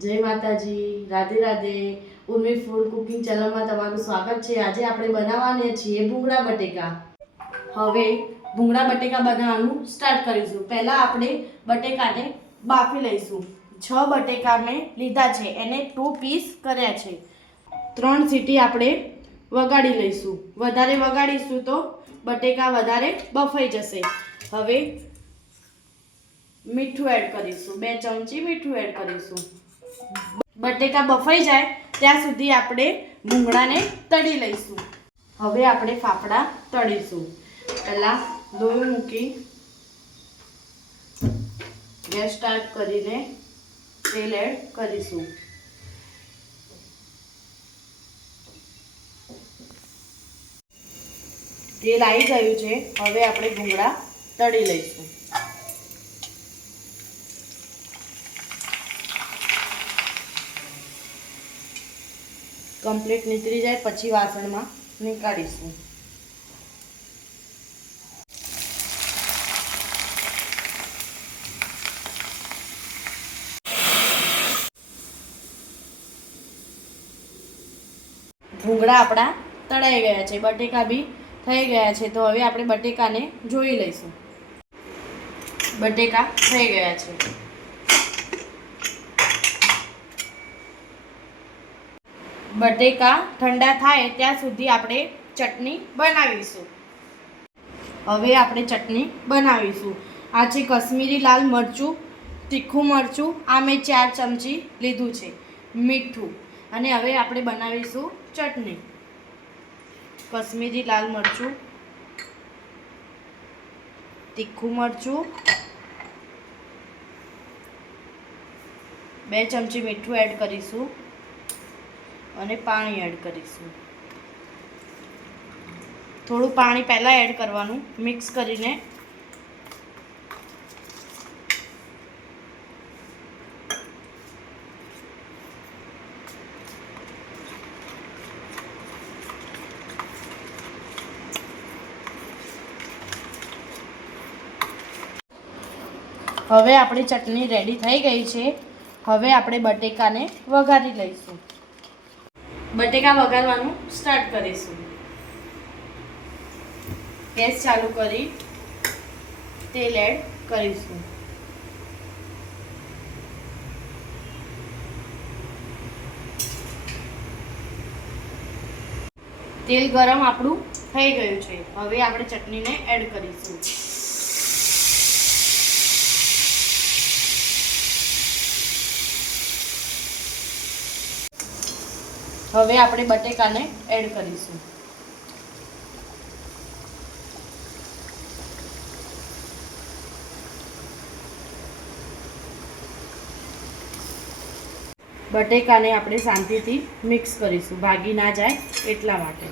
જય માતાજી, Radhe Radhe. Urmi food cooking ચેનલમાં તમારું સ્વાગત છે. આજે આપણે બનાવવાના છીએ ભૂંગળા બટેકા. હવે ભૂંગળા બટેકા બનાવવાનું સ્ટાર્ટ કરીશું. પહેલાં આપણે બટેકાને બાફી લઈશું. છ બટેકા મેં લીધા છે. એને ટુ પીસ કર્યા છે. ત્રણ સીટી આપણે વગાડી લઈશું. વધારે વગાડીશું તો બટેકા વધારે બફાઈ જશે. હવે મીઠું એડ કરીશું. બે ચમચી મીઠું એડ કરીશું. બટેકા બફાઈ જાય, ત્યાં સુધી આપણે ભૂંગળાને તળી લઈશું. હવે આપણે ફાફડા તળીશું. પહેલાં લોહી મૂકી ગેસ સ્ટાર્ટ કરીને તેલ એડ કરીશું. તેલ આવી ગયું છે, હવે આપણે ભૂંગળા તળી લઈશું. કમ્પ્લીટ નીતરી જાય, પછી વાસણમાં નીકાળીશું. ભૂંગળા આપણા તળાઈ ગયા છે, બટેકા બી થઈ ગયા છે, તો હવે આપણે બટેકાને જોઈ લઈશું. બટેકા થઈ ગયા છે. બટેકા ઠંડા થાય ત્યાં સુધી આપણે ચટણી બનાવીશું. હવે આપણે ચટણી બનાવીશું. આ છે કશ્મીરી લાલ મરચું, તીખું મરચું, આ મેં ચાર ચમચી લીધું છે, મીઠું. અને હવે આપણે બનાવીશું ચટણી. કશ્મીરી લાલ મરચું, તીખું મરચું, બે ચમચી મીઠું એડ કરીશું. અને પાણી એડ કરીશું. થોડું પાણી પહેલાં એડ કરવાનું મિક્સ કરીને. હવે આપણી ચટણી રેડી થઈ ગઈ છે. હવે આપણે બટેકાને વઘારી લઈશું. બટેકા વઘારવાનું સ્ટાર્ટ કરીશું. ગેસ ચાલુ કરી તેલ એડ કરીશું. તેલ ગરમ આપણું થઈ ગયું છે. હવે આપણે ચટણીને એડ કરીશું. હવે આપણે બટેકાને એડ કરીશું. બટેકાને આપણે શાંતિથી મિક્સ કરીશું. ભાગી ના જાય એટલા માટે.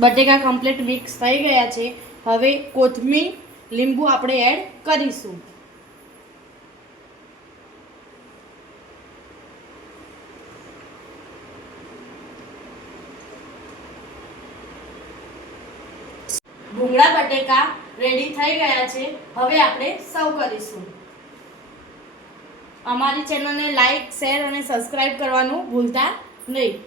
બટેકા કમ્પ્લીટ મિક્સ થઈ ગયા છે. હવે કોથમીર, લીંબુ આપણે એડ કરીશું. ભૂંગળા બટેકા રેડી થઈ ગયા છે. હવે આપણે સર્વ કરીશું. અમારી ચેનલને લાઈક શેર અને સબસ્ક્રાઈબ કરવાનું ભૂલતા નહીં.